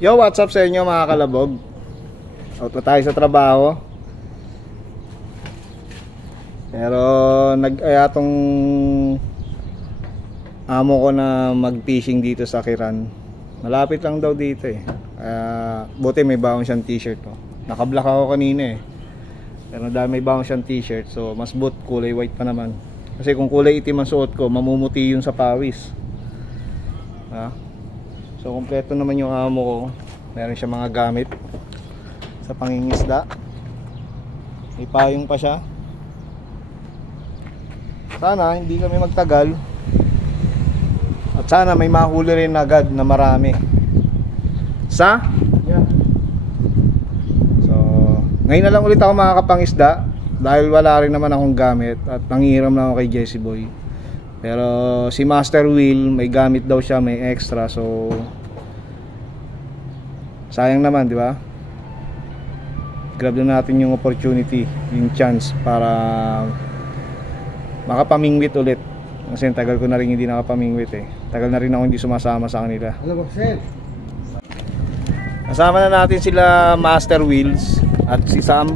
Yo, what's up sa inyo mga kalabog? Out na tayo sa trabaho. Pero nag-aya tong amo ko na mag-fishing dito sa Kiran. Malapit lang daw dito eh. Buti may baon siyang t-shirt oh. Naka-black ako kanina eh. Pero dahil may baon siyang t-shirt, so mas boot, kulay white pa naman. Kasi kung kulay itim ang suot ko, mamumuti yun sa pawis. So kompleto naman yung amo ko. Meron siya mga gamit sa pangingisda. May payong pa siya. Sana hindi kami magtagal. At sana may mahuli rin agad na marami. So ngayon na lang ulit ako makakapangisda dahil wala rin naman akong gamit at nangihiram na ako kay Jesse Boy. Pero si Master Will may gamit daw siya, may extra, so sayang naman, di ba? Grab na natin yung opportunity, yung chance para makapamingwit ulit. Kasi tagal ko na rin hindi nakapamingwit eh. Tagal na rin ako hindi sumasama sa kanila. Kasama na natin sila Master Wills at si Sam.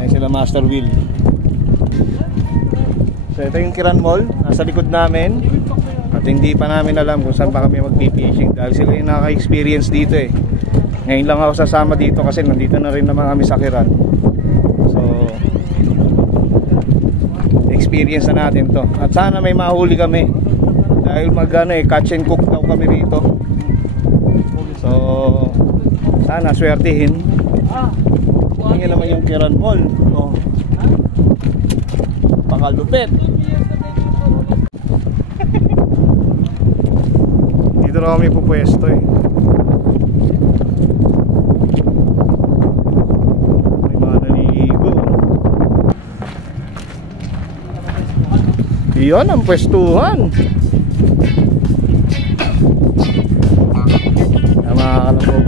Ay sila Master Will. So ito yung Kiran Mall, nasa likod namin. At hindi pa namin alam kung saan pa kami mag-fishing dahil sila yung nakaka-experience dito eh. Ngayon lang ako sasama dito kasi nandito na rin naman kami sa Kiran. So experience na natin to. At sana may mahuli kami dahil catch and cook daw kami rito. So sana swertihin. Tingnan naman yung Kiran Mall. Oh. Pakalupit. Dito na kami pupwesto eh. May mga naliligo. Iyon ang pwestuhan. Mga kalabog.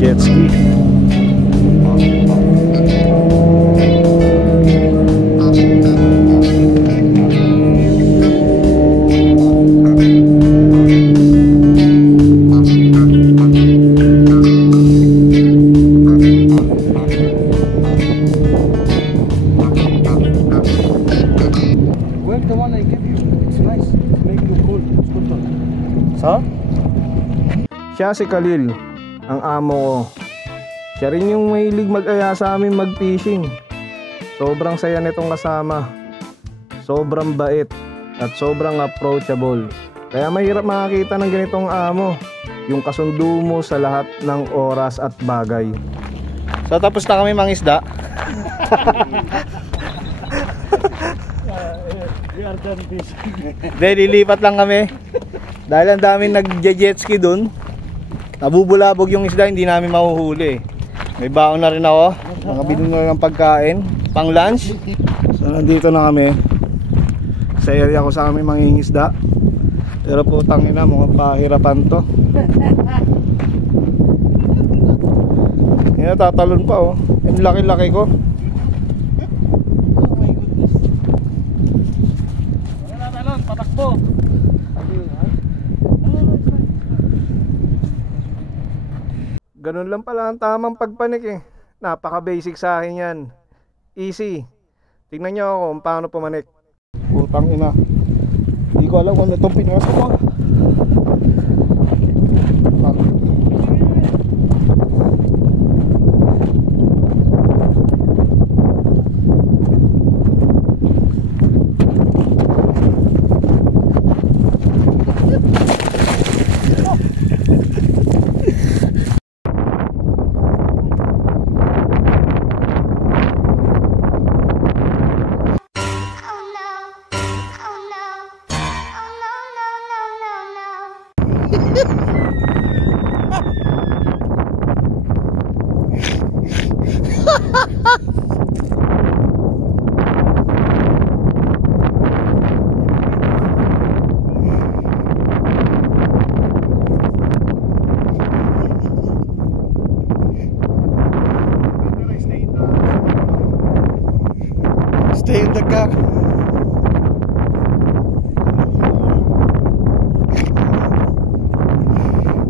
Jet ski. So? Siya si Khalil, ang amo ko. Siya rin yung mahilig mag-aya sa amin mag-fishing. Sobrang saya nitong kasama. Sobrang bait at sobrang approachable. Kaya mahirap makakita ng ganitong amo. Yung kasundo mo sa lahat ng oras at bagay. So tapos na kami mangisda. We are done fishing. Lilipat lang kami. Dahil ang daming nag-jet ski dun. Nabubulabog yung isda, hindi namin mahuhuli. May baon na rin ako. Nakabili na rin ng pagkain pang lunch. So nandito na kami sa area ko sa kami mangingisda. Pero putang ina, mukhang pahirapan to. Yan, tatalon pa oh. Ang laki-laki ko. Oh my goodness. Wala talon, patakbo. Ganun lang pala ang tamang pagpanik eh. Napaka basic sa akin yan. Easy. Tingnan nyo ako kung paano pumanik. Putang ina. Hindi ko alam kung ano itong pinasa ko. Oh no, oh no, oh no, no, no, no. nagka...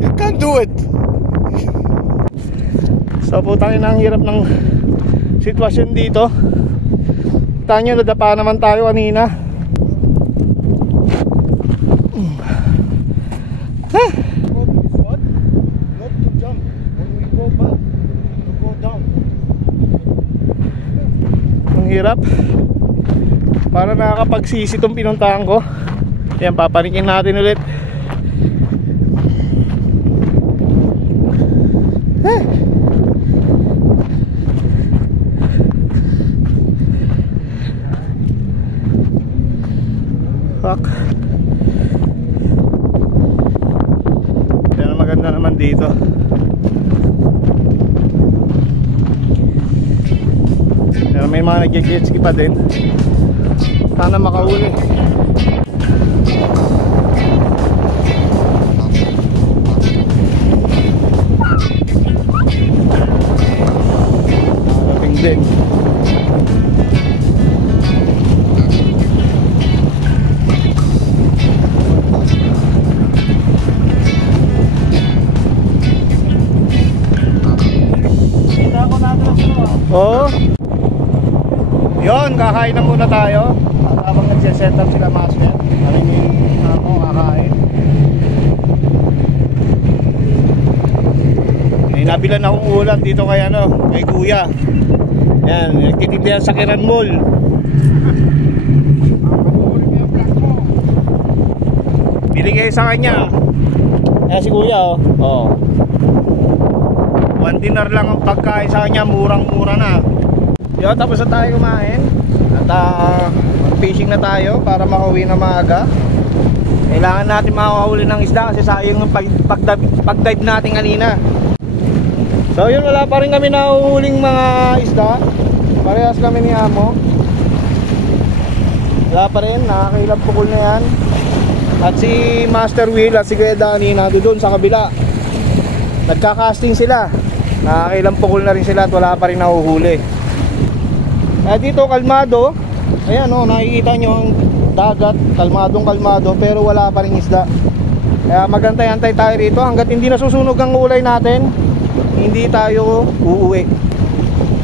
You can't do it. So putang ina, ang hirap ng sitwasyon dito. Kita nyo, nadapa naman tayo kanina. Ang hirap. Para nakakapagsisi itong pinuntahan ko. Yan, papanikin natin ulit. Fuck. Yan, maganda naman dito. Pero may mga nag-jet ski pa din. Sana makahuli. Malaping din. Oo. Yun, kakain na muna tayo. Habang nagsiset up sila master, kami ako kakain. May nabilan akong ulam dito kay kay kuya. Yan, nagtitindihan sa Kiran Mall. Bili kayo sa kanya. Ayan si kuya, oh. One dinner lang ang pagkain sa kanya, murang-mura na. Yo, tapos na tayo kumain. At fishing na tayo para makauwi na maaga. Kailangan natin makahuli ng isda kasi sayang yung pag-dive natin kanina. So yun, wala pa rin kami nahuhuling mga isda. Parehas kami ni Amo. Wala pa rin, nakakailang pukul na yan. At si Master Will at si Kuya Danny nado doon sa kabila. Nagka-casting sila. Nakakailang pukul na rin sila at wala pa rin nahuhuli. At dito kalmado. Ayan nakikita nyo ang dagat. Kalmadong pero wala pa rin isda. Kaya magantay-antay tayo rito. Hanggat hindi nasusunog ang ulay natin, hindi tayo uuwi.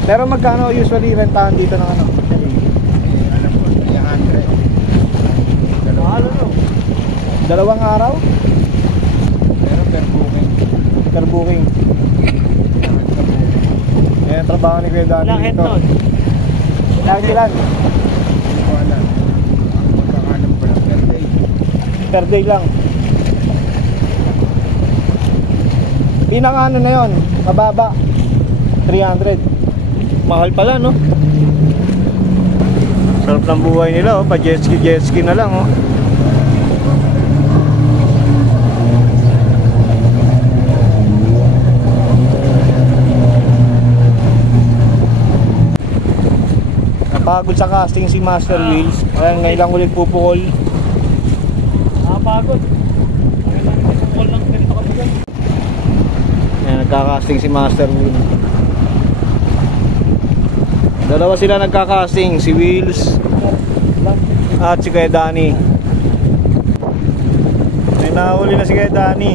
Pero magkano usually rentahan dito ng Alam ko, 300. Mahalo no? 2 araw? Pero per booking. Ayan, trabaho ni Kuya Danny dito. Ilang ilan? Wala. Magkakalam ko lang per day. Per day lang. Pinaka na yun, mababa 300. Mahal pala no. Sarap ng buhay nila pa jet ski na lang Napagod sa casting si Master Wheels. Kaya ngayon lang ulit pupukol. Napagod. Pupukol lang ganito kami dyan. Ayan, nagka-casting si Master Wheels. Dalawa sila nagka-casting, si Wheels at si Kuya Danny. May nahuli na si Kuya Danny.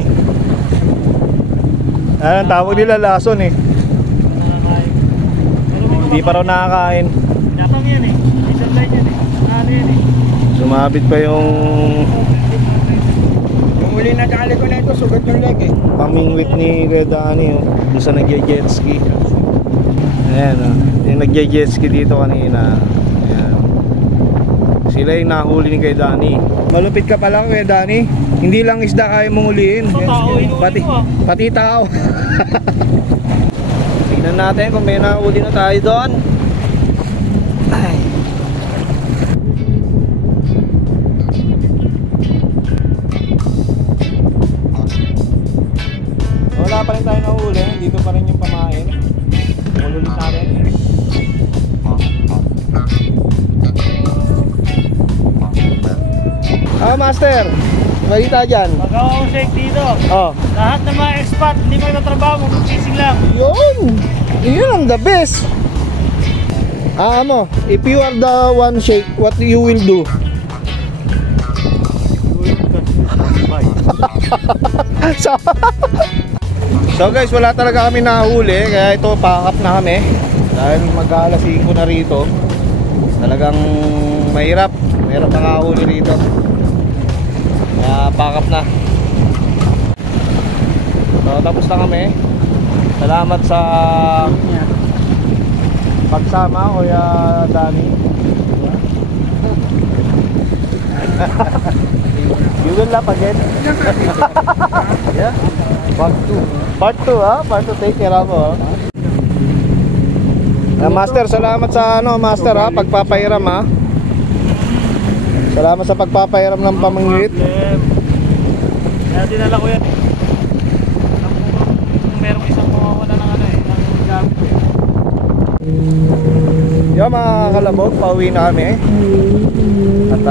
Ayan, tawag nila lason eh. Hindi pa raw nakakain. Yan eh, isang line yan eh. Ano yan eh. Sumabit pa yung Huli na kali ko na ito, sugat yung leg eh. pamingwit ni Kuya Danny doon sa nagje-jet ski. Ayan yung nagje-jet ski dito kanina. Ayan. Sila yung nahuli ni Kuya Danny. Malupit ka pala Kuya Danny. Hindi lang isda kaya mong huliin. Pati tao. Tignan natin kung may nahuli na tayo doon. Ay. Wala pa rin tayo nahuli. Dito pa rin yung pamain. Ulit natin. Master, malita dyan. Magawa ko shake dito. Oh. Lahat ng mga expat, hindi magtatrabaho, mag-fishing lang. Yun ang the best. Amo, if you are the one shake, what you will do? so, so guys, wala talaga kami nahuli. Kaya ito, pack up na kami. Dahil mag-alas 5 na rito. Talagang mahirap makahuli rito. Kaya pack up na. So, tapos na kami. Salamat sa pagsama, Kuya Danny. You will laugh again. Yeah. Part 2. Part 2, ha? Part 2, take care ako. Master, salamat sa Master, ha? Pagpapairam, ha? Salamat sa pagpapairam ng pamanglit. Kaya dinala ko yan. Merong isang mawawala ng ng gamit eh. Yo mga kalabog, pauwi na kami. At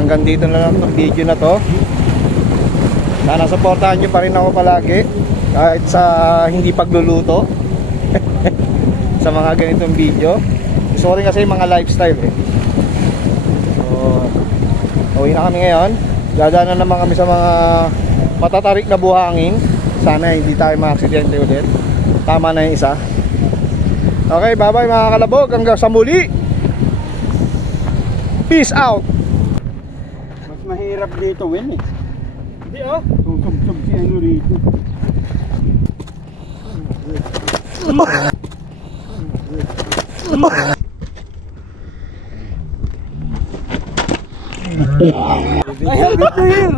hanggang dito na lang itong video na to. Sana supportahan nyo pa rin ako palagi. Kahit sa hindi pagluluto. Sa mga ganitong video. Gusto ko rin kasi yung mga lifestyle eh. So, pauwi na kami ngayon. Dadaanan naman kami sa mga matatarik na buhangin. Sana hindi tayo ma-aksidente ulit. Tama na yung isa. Okay, bye bye mga kalabog. Hanggang sa muli. Peace out. Mas mahirap dito, Win eh. Hindi oh. Tugtog si ano rito. I have it to here.